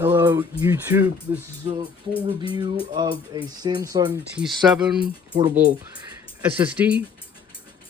Hello YouTube, this is a full review of a Samsung T7 Portable SSD.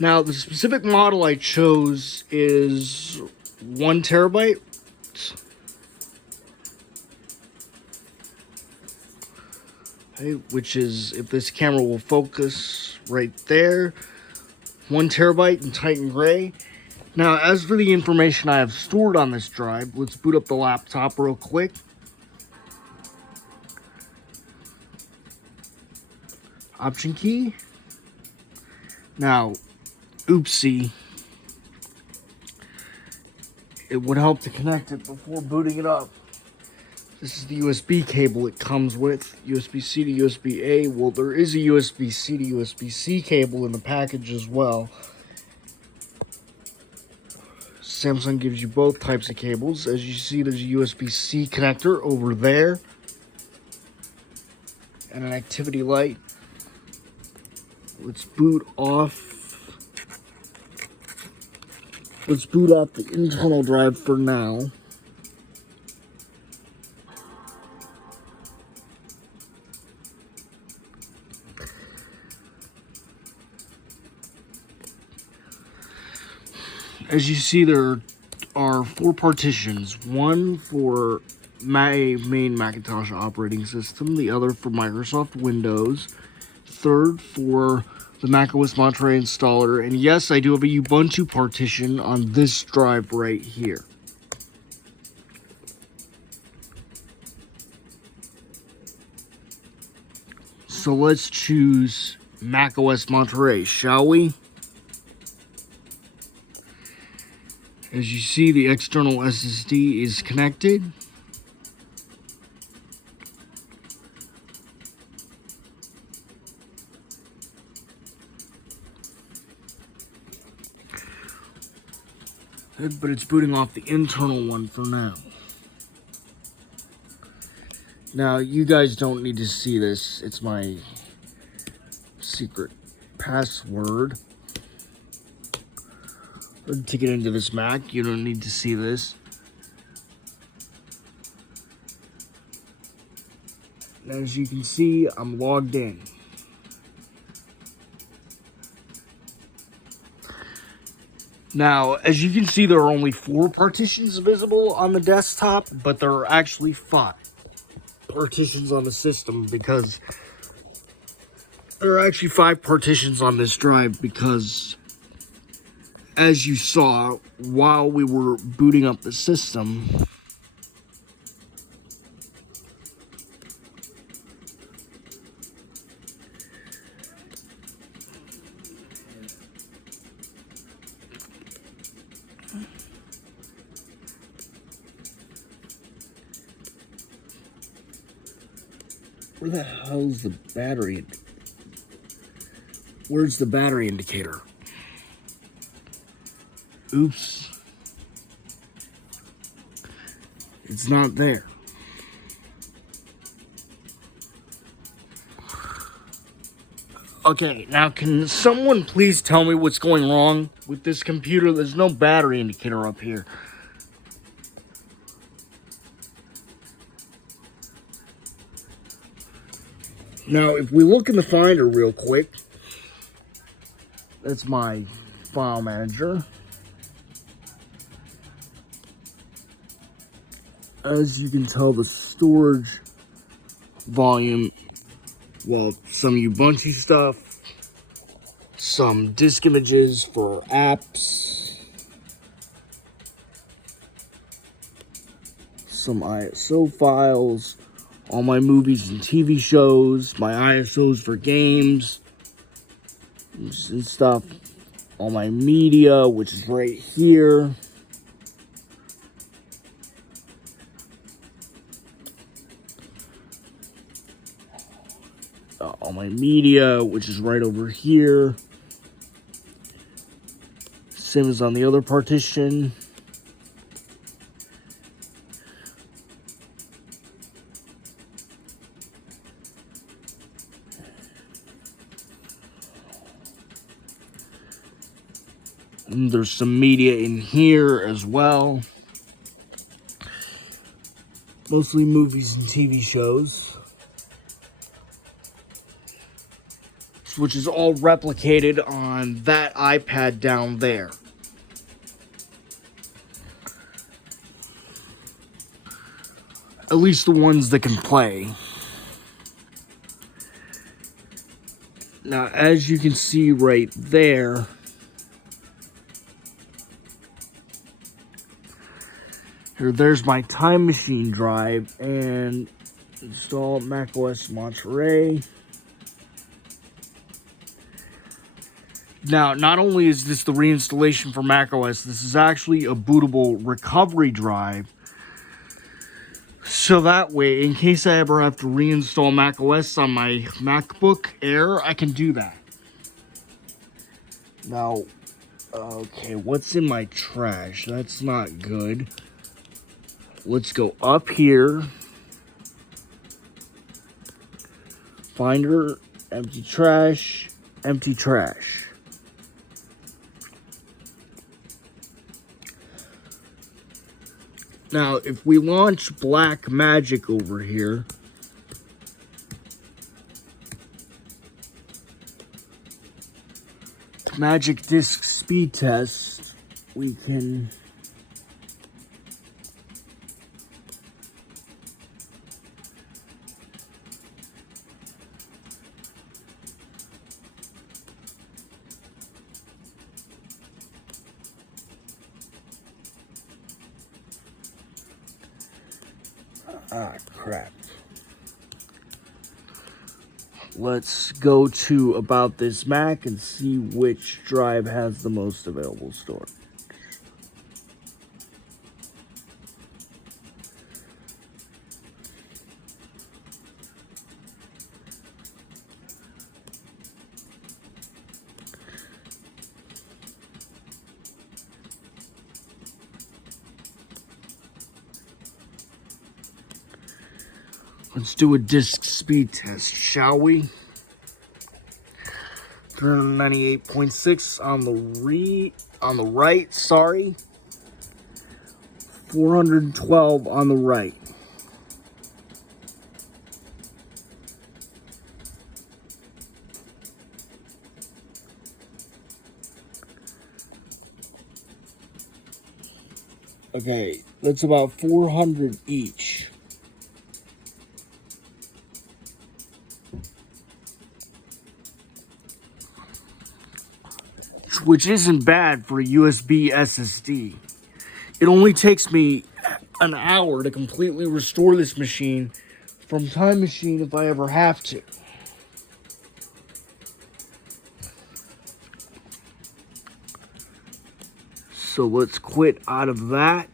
Now the specific model I chose is 1 terabyte. Okay, which is, if this camera will focus right there, 1 terabyte in Titan Gray. Now as for the information I have stored on this drive, let's boot up the laptop real quick. Option key. Now, oopsie. It would help to connect it before booting it up. This is the USB cable it comes with. USB-C to USB-A. Well, there is a USB-C to USB-C cable in the package as well. Samsung gives you both types of cables. As you see, there's a USB-C connector over there. And an activity light. Let's boot off. Let's boot off the internal drive for now. As you see, there are 4 partitions. One for my main Macintosh operating system, the other for Microsoft Windows, third for the macOS Monterey installer, and yes, I do have a Ubuntu partition on this drive right here. So let's choose macOS Monterey, shall we? As you see, the external SSD is connected. But it's booting off the internal one for now. Now, you guys don't need to see this. It's my secret password. To get into this Mac, you don't need to see this. As you can see, I'm logged in. Now, as you can see, there are only 4 partitions visible on the desktop, but there are actually 5 partitions on the system because there are actually 5 partitions on this drive because, as you saw, while we were booting up the system, where the hell's the battery? Where's the battery indicator? Oops. It's not there. Okay, now can someone please tell me what's going wrong with this computer? There's no battery indicator up here. Now, if we look in the Finder real quick, that's my file manager. As you can tell, the storage volume, well, some Ubuntu stuff, some disk images for apps, some ISO files, all my movies and TV shows, my ISOs for games and stuff, all my media, which is right here. All my media, which is right over here. Same as on the other partition. And there's some media in here as well. mostly movies and TV shows, which is all replicated on that iPad down there. At least the ones that can play. Now, as you can see right there, there's my Time Machine drive, and install macOS Monterey. Now, not only is this the reinstallation for macOS, this is actually a bootable recovery drive. So that way, in case I ever have to reinstall macOS on my MacBook Air, I can do that. Now, okay, what's in my trash? That's not good. Let's go up here. Finder, empty trash, empty trash. Now, if we launch Black Magic over here, Magic Disk Speed Test, we can crap. Let's go to About This Mac and see which drive has the most available storage. Let's do a disk speed test, shall we? 398.6 on the right, sorry. 412 on the right. Okay, that's about 400 each. Which isn't bad for a USB SSD. It only takes me an hour to completely restore this machine from Time Machine if I ever have to. So let's quit out of that.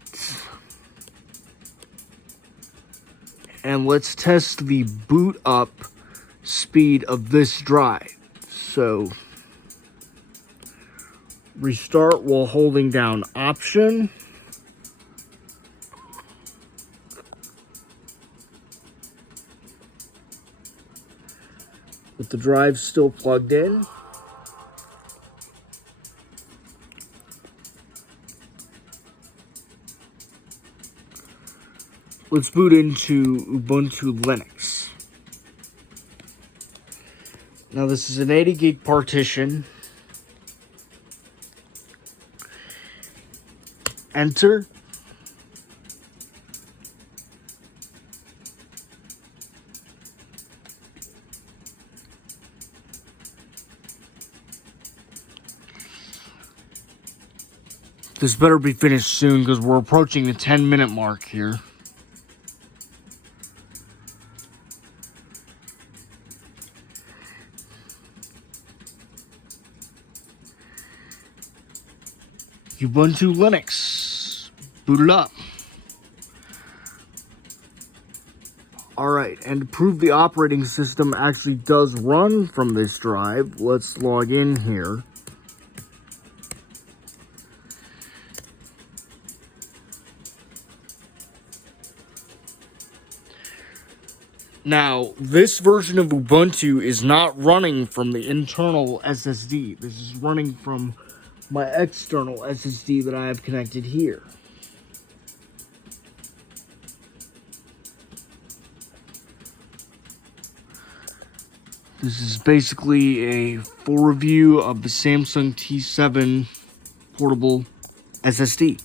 And let's test the boot up speed of this drive. So restart while holding down Option. With the drive still plugged in. Let's boot into Ubuntu Linux. Now this is an 80 gig partition. Enter. This better be finished soon because we're approaching the 10-minute mark here. Ubuntu Linux. Boot it up. Alright, and to prove the operating system actually does run from this drive, let's log in here. Now, this version of Ubuntu is not running from the internal SSD. This is running from my external SSD that I have connected here. This is basically a full review of the Samsung T7 Portable SSD.